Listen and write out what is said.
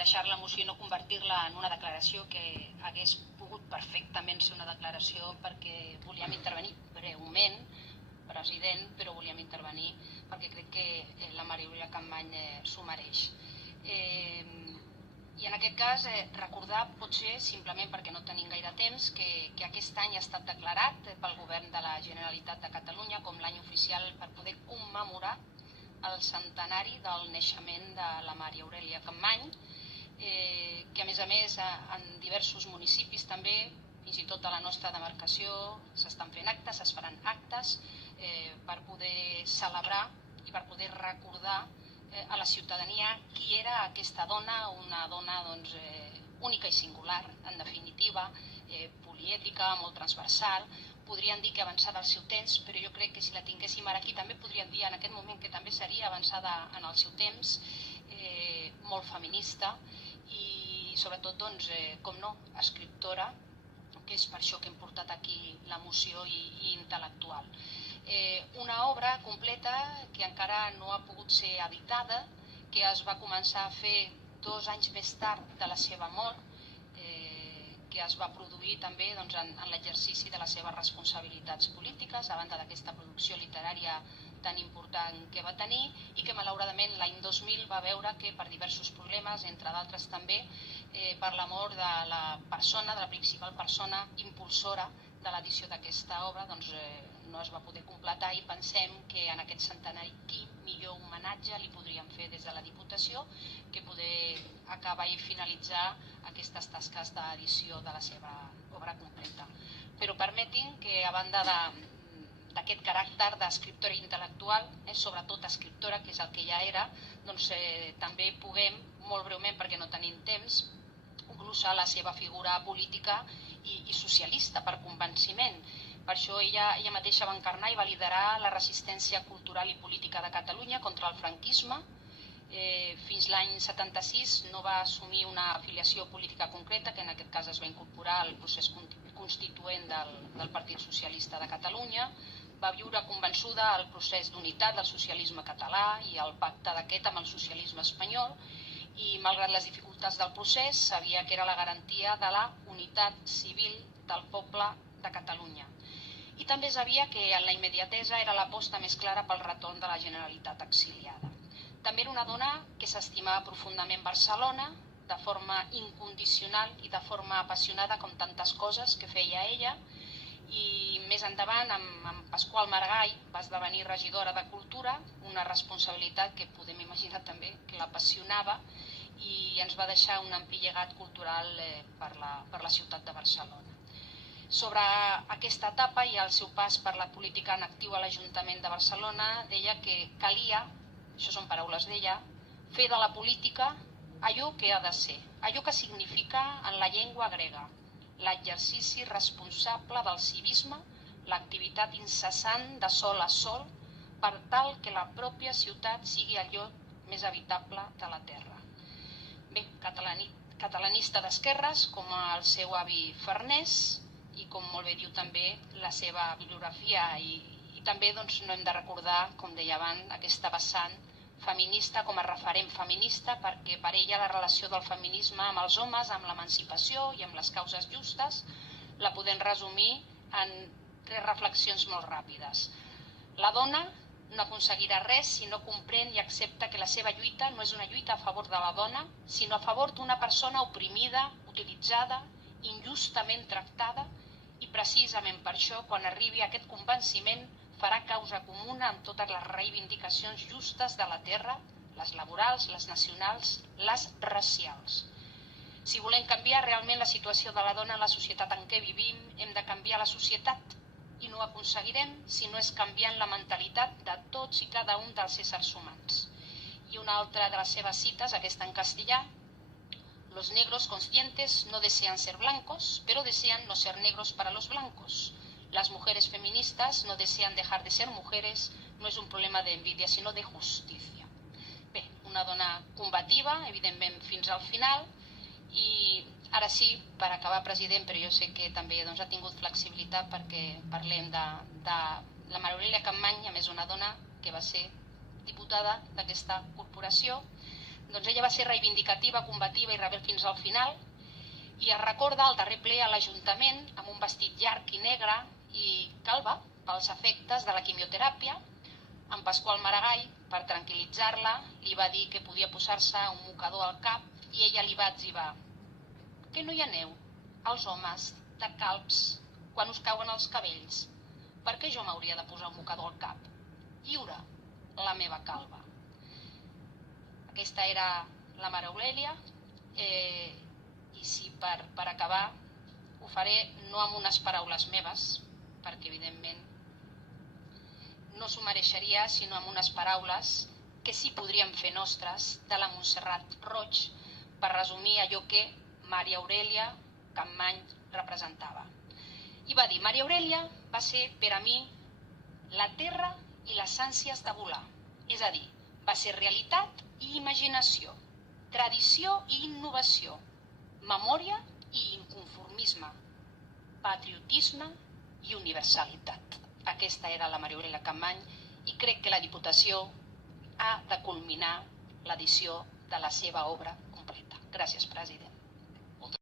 deixar la moció i no convertir-la en una declaració que hagués pogut perfectament ser una declaració, perquè volíem intervenir breument, president, però volíem intervenir perquè crec que la Maria Aurèlia Capmany s'ho mereix. I en aquest cas recordar, potser simplement perquè no tenim gaire temps, que aquest any ha estat declarat pel Govern de la Generalitat de Catalunya com l'any oficial per poder commemorar el centenari del naixement de la Maria Aurèlia Capmany, que a més en diversos municipis també, fins i tot a la nostra demarcació, s'estan fent actes, es faran actes per poder celebrar i per poder recordar a la ciutadania qui era aquesta dona, una dona única i singular, en definitiva, polièdrica, molt transversal. Podrien dir que avançada al seu temps, però jo crec que si la tinguéssim ara aquí també podríem dir en aquest moment que també seria avançada en el seu temps, molt feminista i sobretot, com no, escriptora, que és per això que hem portat aquí la moció, i intel·lectual. Una obra completa que encara no ha pogut ser editada, que es va començar a fer 2 anys més tard de la seva mort, que es va produir també en l'exercici de les seves responsabilitats polítiques, a banda d'aquesta producció literària tan important que va tenir, i que malauradament l'any 2000 va veure que per diversos problemes, entre d'altres també per la mort de la persona, de la principal persona impulsora de l'edició d'aquesta obra, no es va poder completar, i pensem que en aquest centenari quin millor homenatge li podríem fer des de la Diputació que poder acabar i finalitzar aquestes tasques d'edició de la seva obra completa. Però permetin que, a banda d'aquest caràcter d'escriptora intel·lectual, sobretot escriptora, que és el que ja era, també puguem, molt breument perquè no tenim temps, glossar la seva figura política i socialista per convenciment. Per això ella mateixa va encarnar i va liderar la resistència cultural i política de Catalunya contra el franquisme. Fins l'any 76 no va assumir una afiliació política concreta, que en aquest cas es va incorporar al procés constituent del Partit Socialista de Catalunya. Va viure convençuda al procés d'unitat del socialisme català i al pacte d'aquest amb el socialisme espanyol, i malgrat les dificultats del procés sabia que era la garantia de la unitat civil del poble de Catalunya. I també sabia que en la immediatesa era l'aposta més clara pel retorn de la Generalitat exiliada. També era una dona que s'estimava profundament Barcelona, de forma incondicional i de forma apassionada, com tantes coses que feia ella, i més endavant, amb Pasqual Maragall, va esdevenir regidora de Cultura, una responsabilitat que podem imaginar també que l'apassionava, i ens va deixar un ampli llegat cultural per la ciutat de Barcelona. Sobre aquesta etapa i el seu pas per la política en actiu a l'Ajuntament de Barcelona, deia que calia, això són paraules d'ella, fer de la política allò que ha de ser, allò que significa en la llengua grega, l'exercici responsable del civisme, l'activitat incessant de sol a sol, per tal que la pròpia ciutat sigui el lloc més habitable de la terra. Bé, catalanista d'esquerres, com el seu avi Farnés, i com molt bé diu també la seva bibliografia, i també no hem de recordar, com deia abans, aquesta vessant feminista com a referent feminista, perquè per ella la relació del feminisme amb els homes, amb l'emancipació i amb les causes justes, la podem resumir en 3 reflexions molt ràpides. La dona no aconseguirà res si no comprèn i accepta que la seva lluita no és una lluita a favor de la dona, sinó a favor d'una persona oprimida, utilitzada, injustament tractada, i precisament per això, quan arribi a aquest convenciment, farà causa comuna amb totes les reivindicacions justes de la terra, les laborals, les nacionals, les racials. Si volem canviar realment la situació de la dona en la societat en què vivim, hem de canviar la societat, i no ho aconseguirem si no és canviant la mentalitat de tots i cada un dels éssers humans. I una altra de les seves cites, aquesta en castellà: los negros conscientes no desean ser blancos, pero desean no ser negros para los blancos. Las mujeres feministas no desean dejar de ser mujeres, no és un problema d'envidia, sinó de justícia. Bé, una dona combativa, evidentment, fins al final, i ara sí, per acabar, president, però jo sé que també ha tingut flexibilitat perquè parlem de la Maria Aurèlia Capmany, a més una dona que va ser diputada d'aquesta corporació, Doncs ella va ser reivindicativa, combativa i rebel fins al final, i es recorda el darrer ple a l'Ajuntament amb un vestit llarg i negre i calba pels efectes de la quimioteràpia. En Pasqual Maragall, per tranquil·litzar-la, li va dir que podia posar-se un mocador al cap i ella li va etzibar: que no hi aneu, els homes, de calbs, quan us cauen els cabells? Per què jo m'hauria de posar un mocador al cap? Lliure, la meva calba. Aquesta era la Mare Aurèlia, i sí, per acabar, ho faré no amb unes paraules meves, perquè evidentment no s'ho mereixeria, sinó amb unes paraules que sí podríem fer nostres de la Montserrat Roig per resumir allò que Maria Aurèlia Capmany representava. I va dir: Maria Aurèlia va ser per a mi la terra i les ànsies de volar, és a dir, va ser realitat i imaginació, tradició i innovació, memòria i inconformisme, patriotisme i universalitat. Aquesta era la Maria Aurèlia Capmany i crec que la Diputació ha de culminar l'edició de la seva obra completa. Gràcies, president.